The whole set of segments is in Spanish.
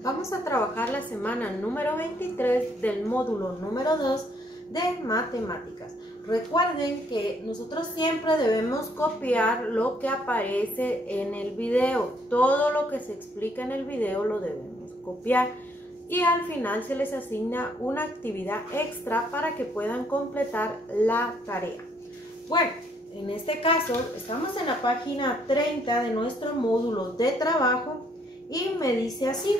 Vamos a trabajar la semana número 23 del módulo número 2 de matemáticas. Recuerden que nosotros siempre debemos copiar lo que aparece en el video. Todo lo que se explica en el video lo debemos copiar. Y al final se les asigna una actividad extra para que puedan completar la tarea. Bueno, en este caso estamos en la página 30 de nuestro módulo de trabajo y me dice así: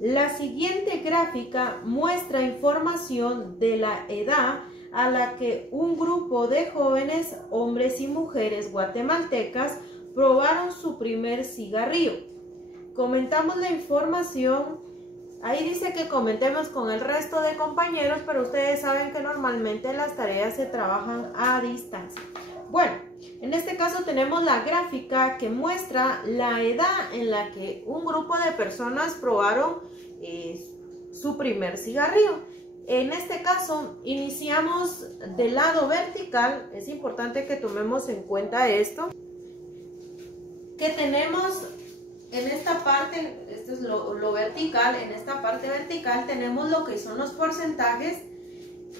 la siguiente gráfica muestra información de la edad a la que un grupo de jóvenes, hombres y mujeres guatemaltecas, probaron su primer cigarrillo. Comentamos la información. Ahí dice que comentemos con el resto de compañeros, pero ustedes saben que normalmente las tareas se trabajan a distancia. Bueno, en este caso tenemos la gráfica que muestra la edad en la que un grupo de personas probaron su primer cigarrillo. En este caso, iniciamos del lado vertical. Es importante que tomemos en cuenta esto, que tenemos en esta parte, esto es lo vertical, en esta parte vertical tenemos lo que son los porcentajes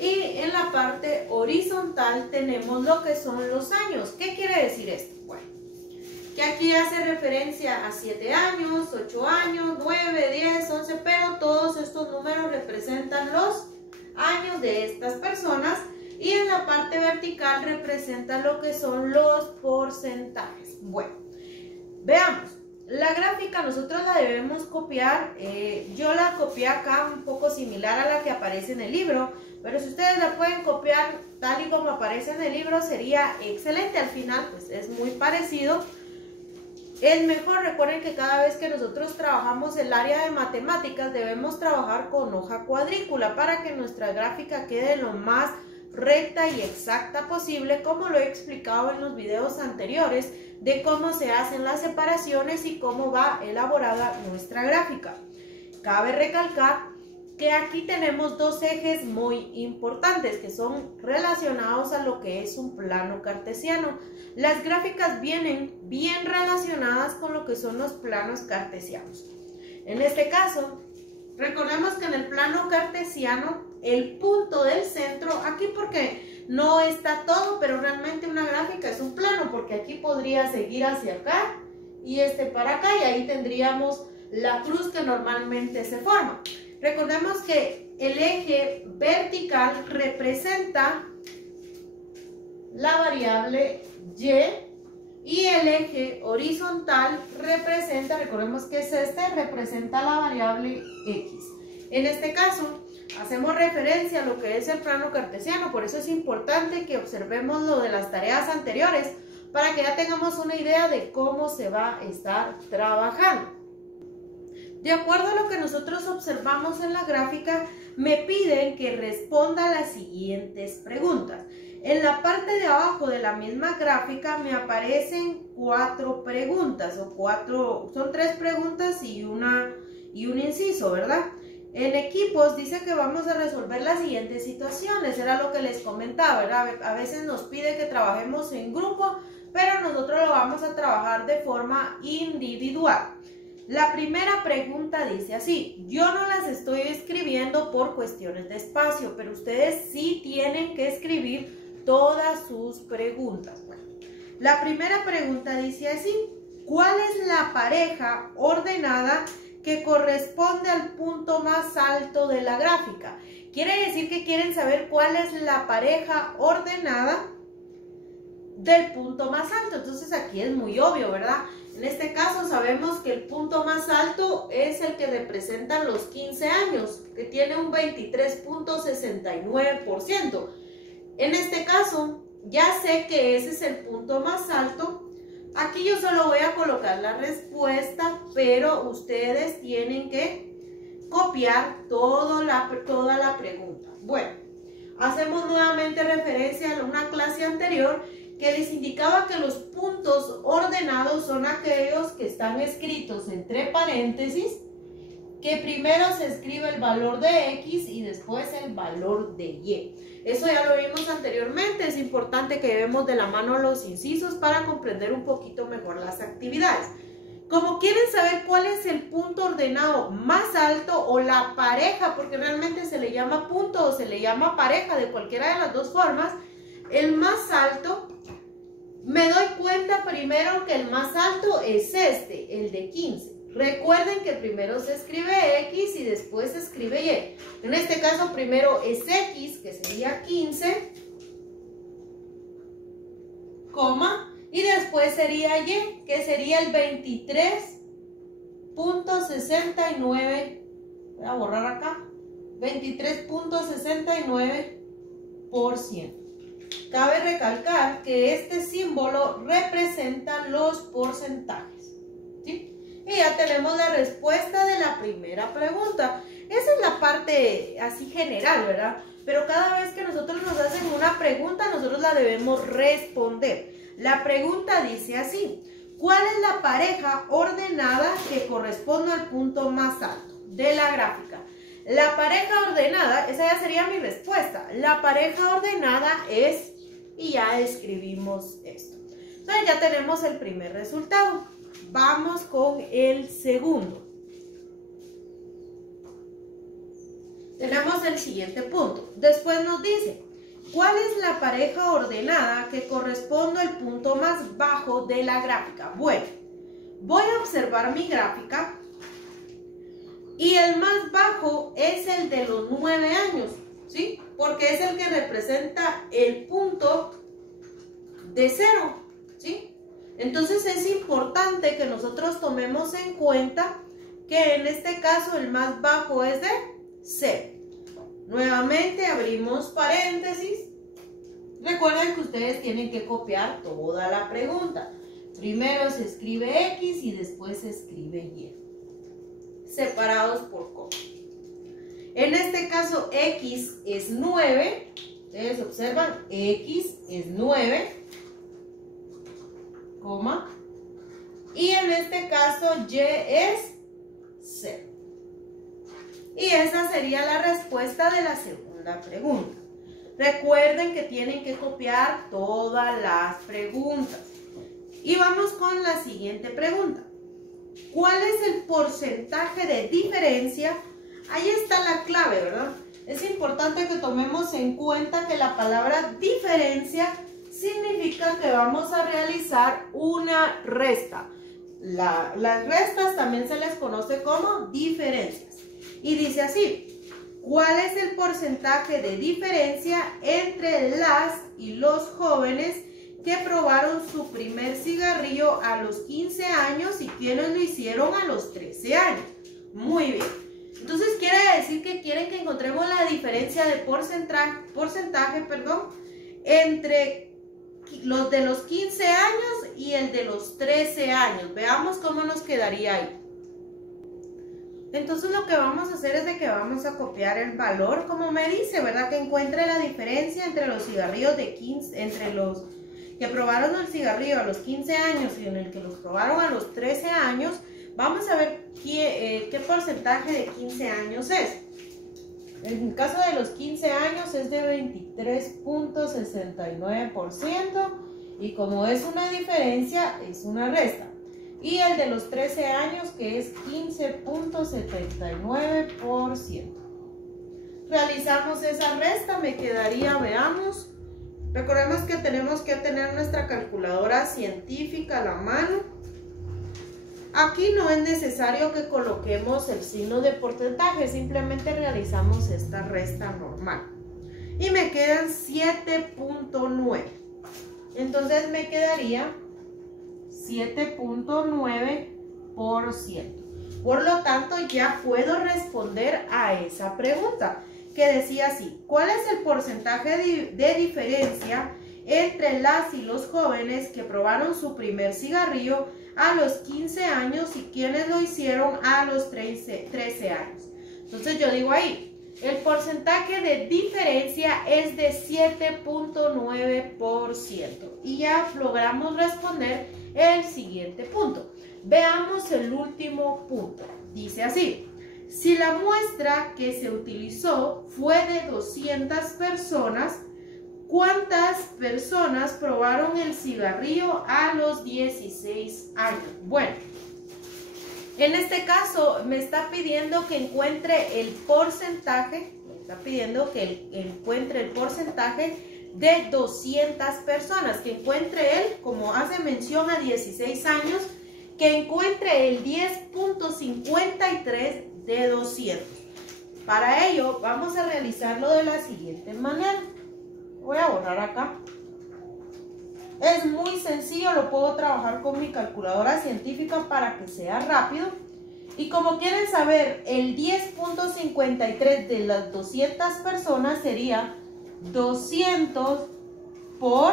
y en la parte horizontal tenemos lo que son los años. ¿Qué quiere decir esto? Bueno, que aquí hace referencia a 7 años, 8 años, 9, 10, 11, pero todos estos números representan los años de estas personas y en la parte vertical representa lo que son los porcentajes. Bueno, veamos. La gráfica nosotros la debemos copiar. Yo la copié acá un poco similar a la que aparece en el libro, pero si ustedes la pueden copiar tal y como aparece en el libro sería excelente. Al final pues es muy parecido. Es mejor, recuerden que cada vez que nosotros trabajamos el área de matemáticas debemos trabajar con hoja cuadrícula para que nuestra gráfica quede lo más recta y exacta posible, como lo he explicado en los videos anteriores de cómo se hacen las separaciones y cómo va elaborada nuestra gráfica. Cabe recalcar que aquí tenemos dos ejes muy importantes que son relacionados a lo que es un plano cartesiano. Las gráficas vienen bien relacionadas con lo que son los planos cartesianos. En este caso, recordemos que en el plano cartesiano el punto del centro, aquí porque no está todo, pero realmente una gráfica es un plano, porque aquí podría seguir hacia acá y este para acá, y ahí tendríamos la cruz que normalmente se forma. Recordemos que el eje vertical representa la variable y el eje horizontal representa, recordemos que es representa la variable x. En este caso, hacemos referencia a lo que es el plano cartesiano, por eso es importante que observemos lo de las tareas anteriores para que ya tengamos una idea de cómo se va a estar trabajando. De acuerdo a lo que nosotros observamos en la gráfica, me piden que responda las siguientes preguntas. En la parte de abajo de la misma gráfica me aparecen 4 preguntas, son 3 preguntas y un inciso, ¿verdad? En equipos dice que vamos a resolver las siguientes situaciones, era lo que les comentaba, ¿verdad? A veces nos pide que trabajemos en grupo, pero nosotros lo vamos a trabajar de forma individual. La primera pregunta dice así: yo no las estoy escribiendo por cuestiones de espacio, pero ustedes sí tienen que escribir todas sus preguntas. Bueno, la primera pregunta dice así: ¿cuál es la pareja ordenada que corresponde al punto más alto de la gráfica? Quiere decir que quieren saber cuál es la pareja ordenada del punto más alto. Entonces aquí es muy obvio, ¿verdad? En este caso sabemos que el punto más alto es el que representa los 15 años, que tiene un 23.69%. En este caso, ya sé que ese es el punto más alto. Aquí yo solo voy a colocar la respuesta, pero ustedes tienen que copiar toda la pregunta. Bueno, hacemos nuevamente referencia a una clase anterior que les indicaba que los puntos ordenados son aquellos que están escritos entre paréntesis, que primero se escribe el valor de x y después el valor de y. Eso ya lo vimos anteriormente, es importante que llevemos de la mano los incisos para comprender un poquito mejor las actividades. Como quieren saber cuál es el punto ordenado más alto o la pareja, porque realmente se le llama punto o se le llama pareja, de cualquiera de las dos formas, el más alto, me doy cuenta primero que el más alto es este, el de 15. Recuerden que primero se escribe X y después se escribe Y. En este caso primero es X, que sería 15, coma, y después sería Y, que sería el 23.69. Voy a borrar acá. 23.69%. Cabe recalcar que este símbolo representa los porcentajes, ¿sí? Y ya tenemos la respuesta de la primera pregunta. Esa es la parte así general, ¿verdad? Pero cada vez que nosotros nos hacen una pregunta, nosotros la debemos responder. La pregunta dice así: ¿cuál es la pareja ordenada que corresponde al punto más alto de la gráfica? La pareja ordenada, esa ya sería mi respuesta. La pareja ordenada es, y ya escribimos esto. Entonces ya tenemos el primer resultado. Vamos con el segundo. Tenemos el siguiente punto. Después nos dice: ¿cuál es la pareja ordenada que corresponde al punto más bajo de la gráfica? Bueno, voy a observar mi gráfica y el más bajo es el de los 9 años, ¿sí? Porque es el que representa el punto de 0, ¿sí? Entonces es importante que nosotros tomemos en cuenta que en este caso el más bajo es de 0. Nuevamente abrimos paréntesis. Recuerden que ustedes tienen que copiar toda la pregunta. Primero se escribe X y después se escribe Y, separados por coma. En este caso X es 9. Ustedes observan, X es 9, coma, y en este caso Y es 0. Y esa sería la respuesta de la segunda pregunta. Recuerden que tienen que copiar todas las preguntas. Y vamos con la siguiente pregunta. ¿Cuál es el porcentaje de diferencia? Ahí está la clave, ¿verdad? Es importante que tomemos en cuenta que la palabra diferencia significa que vamos a realizar una resta. Las restas también se les conoce como diferencias. Y dice así: ¿cuál es el porcentaje de diferencia entre las y los jóvenes que probaron su primer cigarrillo a los 15 años y quienes lo hicieron a los 13 años? Muy bien. Entonces quiere decir que quieren que encontremos la diferencia de porcentaje, entre los de los 15 años y el de los 13 años. Veamos cómo nos quedaría ahí. Entonces lo que vamos a hacer es de que vamos a copiar el valor, como me dice, ¿verdad? Que encuentre la diferencia entre los cigarrillos de 15, entre los que probaron el cigarrillo a los 15 años y en el que los probaron a los 13 años. Vamos a ver qué porcentaje de 15 años es. En el caso de los 15 años es de 23.69% y como es una diferencia, es una resta. Y el de los 13 años, que es 15.79%. Realizamos esa resta, me quedaría, veamos. Recordemos que tenemos que tener nuestra calculadora científica a la mano. Aquí no es necesario que coloquemos el signo de porcentaje, simplemente realizamos esta resta normal. Y me quedan 7.9. Entonces me quedaría 7.9%. Por lo tanto, ya puedo responder a esa pregunta que decía así: ¿cuál es el porcentaje de diferencia entre las y los jóvenes que probaron su primer cigarrillo a los 15 años y quienes lo hicieron a los 13 años? Entonces yo digo ahí, el porcentaje de diferencia es de 7.9%. Y ya logramos responder el siguiente punto. Veamos el último punto. Dice así: si la muestra que se utilizó fue de 200 personas, ¿cuántas personas probaron el cigarrillo a los 16 años? Bueno, En este caso me está pidiendo que encuentre el porcentaje, de 200 personas, que encuentre él, como hace mención a 16 años, que encuentre el 10.53 de 200. Para ello vamos a realizarlo de la siguiente manera. Voy a borrar acá. Es muy sencillo, lo puedo trabajar con mi calculadora científica para que sea rápido. Y como quieren saber, el 10.53 de las 200 personas sería 200 por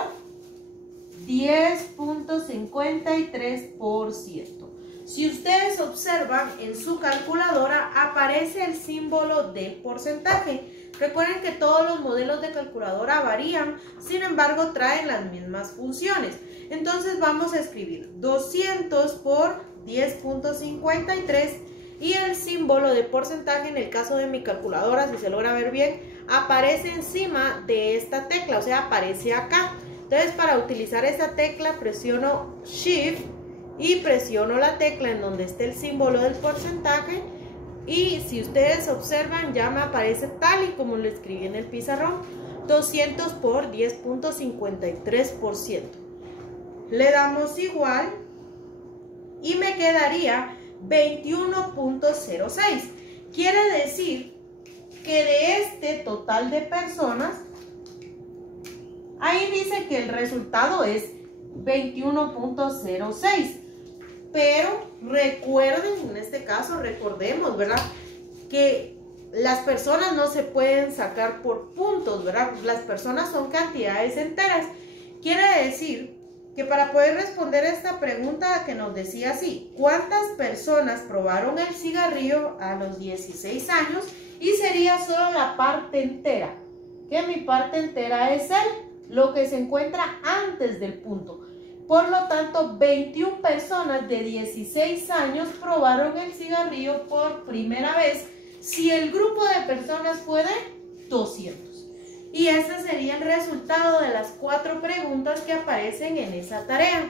10.53%. Si ustedes observan en su calculadora aparece el símbolo de porcentaje. Recuerden que todos los modelos de calculadora varían, sin embargo traen las mismas funciones. Entonces vamos a escribir 200 por 10.53 y el símbolo de porcentaje, en el caso de mi calculadora, si se logra ver bien, aparece encima de esta tecla, o sea, aparece acá. Entonces, para utilizar esa tecla presiono Shift y presiono la tecla en donde esté el símbolo del porcentaje. Y si ustedes observan, ya me aparece tal y como lo escribí en el pizarrón, 200 por 10.53%. Le damos igual y me quedaría 21.06. Quiere decir que de este total de personas, ahí dice que el resultado es 21.06. Pero recuerden, en este caso, recordemos, ¿verdad? Que las personas no se pueden sacar por puntos, ¿verdad? Las personas son cantidades enteras. Quiere decir que para poder responder esta pregunta que nos decía así, ¿cuántas personas probaron el cigarrillo a los 16 años? Y sería solo la parte entera, que mi parte entera es lo que se encuentra antes del punto. Por lo tanto, 21 personas de 16 años probaron el cigarrillo por primera vez, si el grupo de personas fue de 200. Y este sería el resultado de las 4 preguntas que aparecen en esa tarea.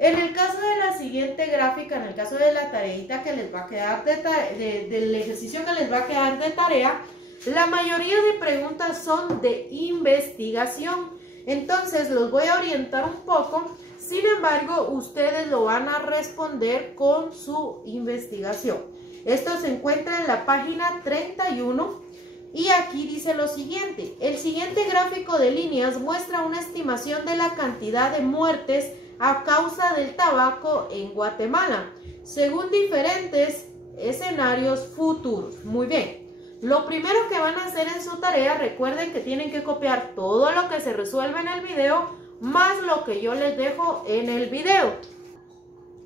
En el caso de la siguiente gráfica, en el caso de la tareita que les va a quedar del ejercicio que les va a quedar de tarea, la mayoría de preguntas son de investigación. Entonces los voy a orientar un poco. Sin embargo, ustedes lo van a responder con su investigación. Esto se encuentra en la página 31 y aquí dice lo siguiente. El siguiente gráfico de líneas muestra una estimación de la cantidad de muertes a causa del tabaco en Guatemala, según diferentes escenarios futuros. Muy bien. Lo primero que van a hacer en su tarea, recuerden que tienen que copiar todo lo que se resuelve en el video, más lo que yo les dejo en el video.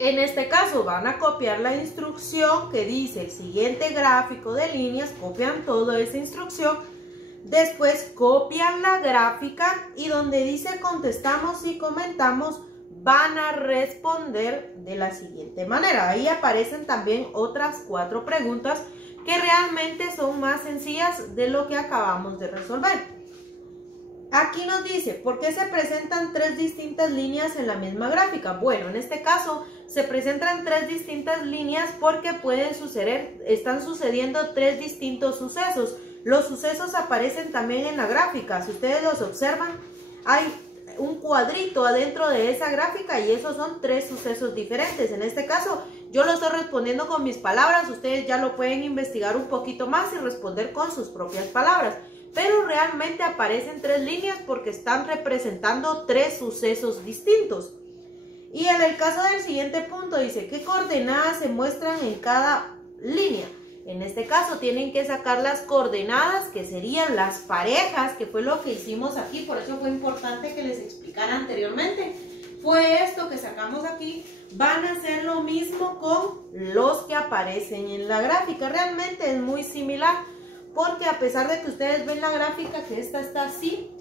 En este caso van a copiar la instrucción que dice el siguiente gráfico de líneas, copian toda esa instrucción, después copian la gráfica y donde dice contestamos y comentamos, van a responder de la siguiente manera. Ahí aparecen también otras 4 preguntas que realmente son más sencillas de lo que acabamos de resolver. Aquí nos dice, ¿por qué se presentan 3 distintas líneas en la misma gráfica? Bueno, en este caso se presentan 3 distintas líneas porque están sucediendo 3 distintos sucesos. Los sucesos aparecen también en la gráfica. Si ustedes los observan, hay un cuadrito adentro de esa gráfica y esos son 3 sucesos diferentes. En este caso, yo lo estoy respondiendo con mis palabras. Ustedes ya lo pueden investigar un poquito más y responder con sus propias palabras. Pero realmente aparecen 3 líneas porque están representando 3 sucesos distintos. Y en el caso del siguiente punto dice, ¿qué coordenadas se muestran en cada línea? En este caso tienen que sacar las coordenadas que serían las parejas, que fue lo que hicimos aquí, por eso fue importante que les explicara anteriormente. Fue esto que sacamos aquí, van a hacer lo mismo con los que aparecen en la gráfica. Realmente es muy similar, porque a pesar de que ustedes ven la gráfica que esta está así,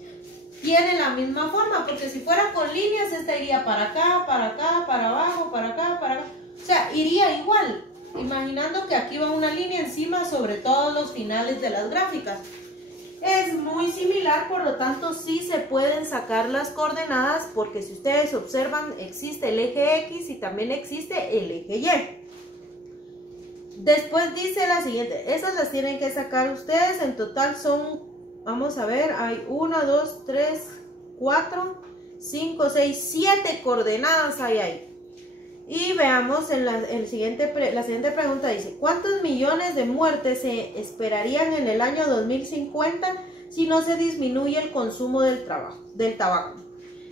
tiene la misma forma, porque si fuera con líneas, esta iría para acá, para abajo, para acá, para acá. O sea, iría igual, imaginando que aquí va una línea encima sobre todos los finales de las gráficas. Es muy similar, por lo tanto sí se pueden sacar las coordenadas, porque si ustedes observan existe el eje X y también existe el eje Y. Después dice la siguiente, esas las tienen que sacar ustedes, en total son, vamos a ver, hay 1, 2, 3, 4, 5, 6, 7 coordenadas hay ahí. Y veamos en la siguiente pregunta dice, ¿cuántos millones de muertes se esperarían en el año 2050 si no se disminuye el consumo del tabaco?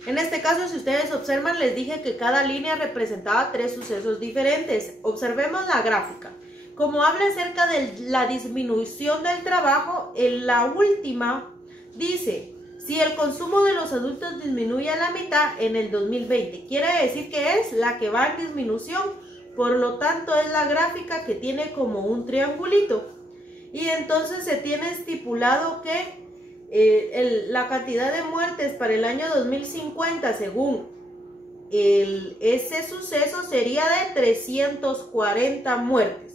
En este caso, si ustedes observan, les dije que cada línea representaba 3 sucesos diferentes. Observemos la gráfica. Como habla acerca de la disminución del trabajo, en la última dice, si el consumo de los adultos disminuye a la mitad en el 2020, quiere decir que es la que va en disminución, por lo tanto es la gráfica que tiene como un triangulito. Y entonces se tiene estipulado que la cantidad de muertes para el año 2050, según ese suceso, sería de 340 muertes.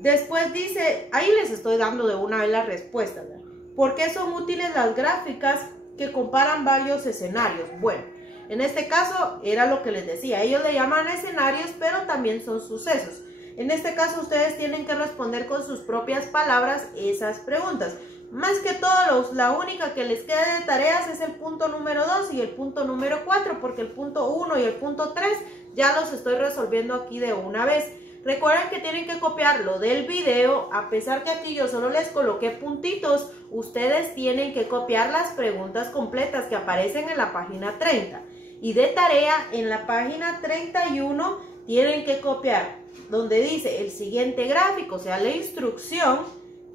Después dice, ahí les estoy dando de una vez la respuesta, ¿verdad? ¿Por qué son útiles las gráficas que comparan varios escenarios? Bueno, en este caso era lo que les decía, ellos le llaman escenarios, pero también son sucesos. En este caso ustedes tienen que responder con sus propias palabras esas preguntas. Más que todo, la única que les queda de tareas es el punto número 2 y el punto número 4, porque el punto 1 y el punto 3 ya los estoy resolviendo aquí de una vez. Recuerden que tienen que copiarlo del video, a pesar que aquí yo solo les coloqué puntitos, ustedes tienen que copiar las preguntas completas que aparecen en la página 30. Y de tarea, en la página 31, tienen que copiar donde dice el siguiente gráfico, o sea, la instrucción,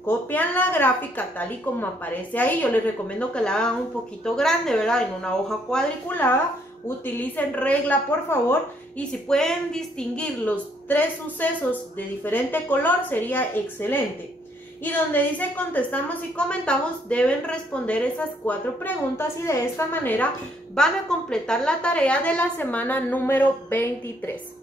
copian la gráfica tal y como aparece ahí. Yo les recomiendo que la hagan un poquito grande, ¿verdad? En una hoja cuadriculada. Utilicen regla, por favor, y si pueden distinguir los 3 sucesos de diferente color sería excelente. Y donde dice contestamos y comentamos, deben responder esas 4 preguntas y de esta manera van a completar la tarea de la semana número 23.